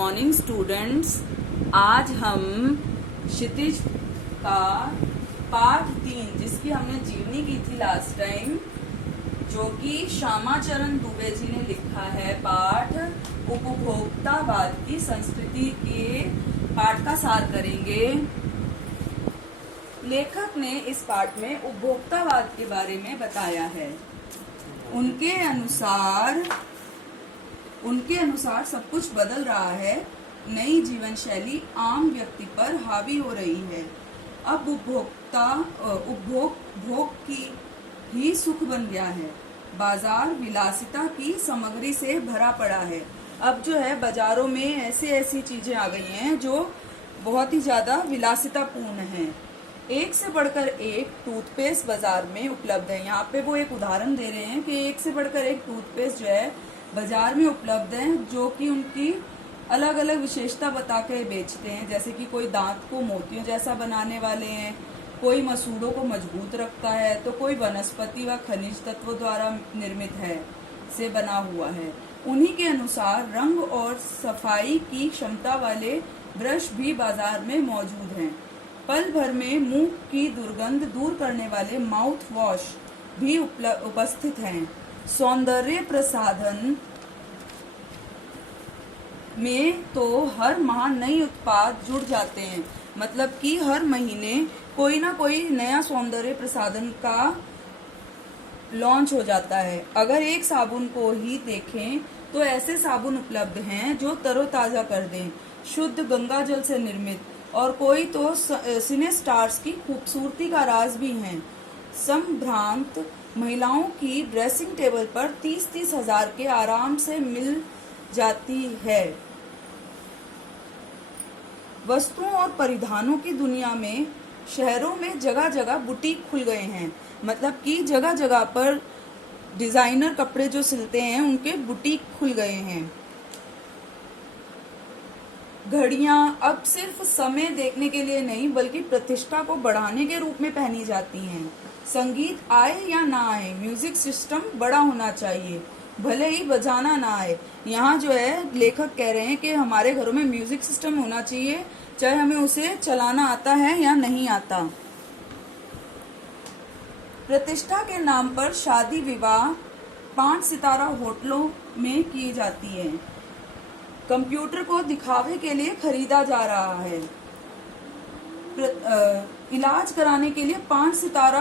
Morning students, आज हम क्षितिज का पाठ 3 जिसकी हमने जीवनी की थी लास्ट टाइम, जो कि श्यामाचरण दुबे जी ने लिखा है, पाठ उपभोक्तावाद की संस्कृति के पाठ का सार करेंगे। लेखक ने इस पाठ में उपभोक्तावाद के बारे में बताया है। उनके अनुसार सब कुछ बदल रहा है। नई जीवन शैली आम व्यक्ति पर हावी हो रही है। अब उपभोग की ही सुख बन गया है। बाजार विलासिता की सामग्री से भरा पड़ा है। अब जो है बाजारों में ऐसी चीजें आ गई हैं जो बहुत ही ज्यादा विलासितापूर्ण हैं। एक से बढ़कर एक टूथपेस्ट बाजार में उपलब्ध है। यहाँ पे वो एक उदाहरण दे रहे हैं कि एक से बढ़कर एक टूथपेस्ट जो है बाजार में उपलब्ध है, जो कि उनकी अलग अलग विशेषता बता के बेचते हैं। जैसे कि कोई दांत को मोतियों जैसा बनाने वाले हैं, कोई मसूड़ों को मजबूत रखता है, तो कोई वनस्पति व खनिज तत्वों द्वारा निर्मित है से बना हुआ है। उन्हीं के अनुसार रंग और सफाई की क्षमता वाले ब्रश भी बाजार में मौजूद हैं। पल भर में मुंह की दुर्गंध दूर करने वाले माउथ वॉश भी उपस्थित हैं। सौंदर्य प्रसाधन में तो हर माह नई उत्पाद जुड़ जाते हैं। मतलब कि हर महीने कोई ना कोई नया सौंदर्य प्रसाधन का लॉन्च हो जाता है। अगर एक साबुन को ही देखें तो ऐसे साबुन उपलब्ध हैं जो तरोताजा कर दें, शुद्ध गंगा जल से निर्मित, और कोई तो सिने स्टार्स की खूबसूरती का राज भी हैं। संभ्रांत महिलाओं की ड्रेसिंग टेबल पर 30-30 हजार के आराम से मिल जाती है। वस्तुओं और परिधानों की दुनिया में शहरों में जगह जगह बुटीक खुल गए हैं। मतलब कि जगह जगह पर डिजाइनर कपड़े जो सिलते हैं उनके बुटीक खुल गए हैं। घड़ियां अब सिर्फ समय देखने के लिए नहीं बल्कि प्रतिष्ठा को बढ़ाने के रूप में पहनी जाती हैं। संगीत आए या ना आए, म्यूजिक सिस्टम बड़ा होना चाहिए, भले ही बजाना ना आए। यहाँ जो है लेखक कह रहे हैं कि हमारे घरों में म्यूजिक सिस्टम होना चाहिए, चाहे हमें उसे चलाना आता है या नहीं आता। प्रतिष्ठा के नाम पर शादी विवाह 5 सितारा होटलों में की जाती है। कंप्यूटर को दिखावे के लिए खरीदा जा रहा है। इलाज कराने के लिए 5 सितारा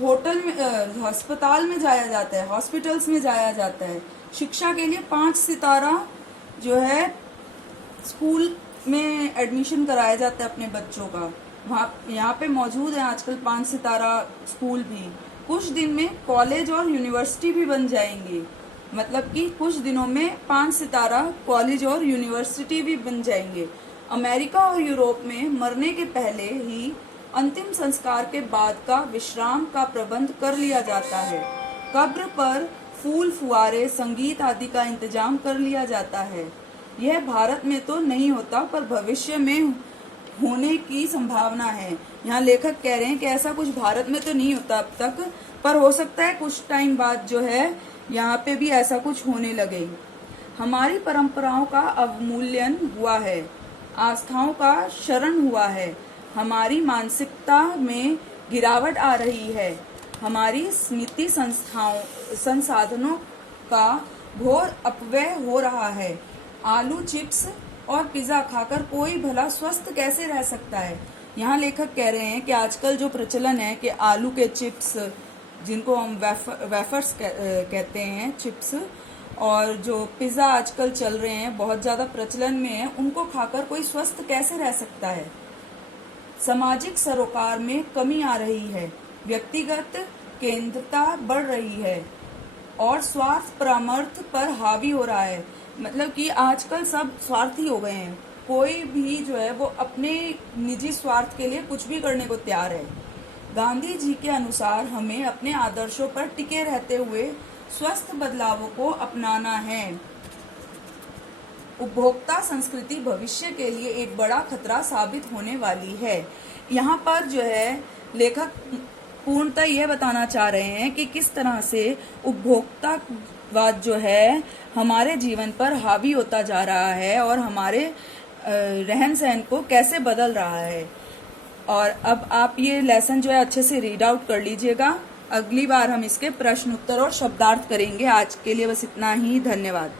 होटल में अस्पताल में जाया जाता है, हॉस्पिटल्स में जाया जाता है। शिक्षा के लिए 5 सितारा जो है स्कूल में एडमिशन कराया जाता है अपने बच्चों का। यहाँ पे मौजूद है आजकल 5 सितारा स्कूल भी। कुछ दिन में कॉलेज और यूनिवर्सिटी भी बन जाएंगे। मतलब कि कुछ दिनों में 5 सितारा कॉलेज और यूनिवर्सिटी भी बन जाएंगे। अमेरिका और यूरोप में मरने के पहले ही अंतिम संस्कार के बाद का विश्राम का प्रबंध कर लिया जाता है। कब्र पर फूल, फुआरे, संगीत आदि का इंतजाम कर लिया जाता है। यह भारत में तो नहीं होता पर भविष्य में होने की संभावना है। यहाँ लेखक कह रहे हैं कि ऐसा कुछ भारत में तो नहीं होता अब तक, पर हो सकता है कुछ टाइम बाद जो है यहाँ पे भी ऐसा कुछ होने लगे। हमारी परंपराओं का अवमूल्यन हुआ है, आस्थाओं का क्षरण हुआ है, हमारी मानसिकता में गिरावट आ रही है, हमारी स्मृति संसाधनों का घोर अपव्यय हो रहा है। आलू चिप्स और पिज्जा खाकर कोई भला स्वस्थ कैसे रह सकता है। यहाँ लेखक कह रहे हैं कि आजकल जो प्रचलन है कि आलू के चिप्स, जिनको हम वेफर्स कहते हैं, चिप्स, और जो पिज्जा आजकल चल रहे हैं बहुत ज्यादा प्रचलन में है, उनको खाकर कोई स्वस्थ कैसे रह सकता है। सामाजिक सरोकार में कमी आ रही है, व्यक्तिगत केंद्रता बढ़ रही है और स्वार्थ परामर्थ पर हावी हो रहा है। मतलब कि आजकल सब स्वार्थी हो गए हैं। कोई भी जो है वो अपने निजी स्वार्थ के लिए कुछ भी करने को तैयार है। गांधी जी के अनुसार हमें अपने आदर्शों पर टिके रहते हुए स्वस्थ बदलावों को अपनाना है। उपभोक्ता संस्कृति भविष्य के लिए एक बड़ा खतरा साबित होने वाली है। यहाँ पर जो है लेखक पूर्णतः यह बताना चाह रहे हैं कि किस तरह से उपभोक्ता वाद जो है हमारे जीवन पर हावी होता जा रहा है और हमारे रहन सहन को कैसे बदल रहा है। और अब आप ये लेसन जो है अच्छे से रीड आउट कर लीजिएगा। अगली बार हम इसके प्रश्न उत्तर और शब्दार्थ करेंगे। आज के लिए बस इतना ही। धन्यवाद।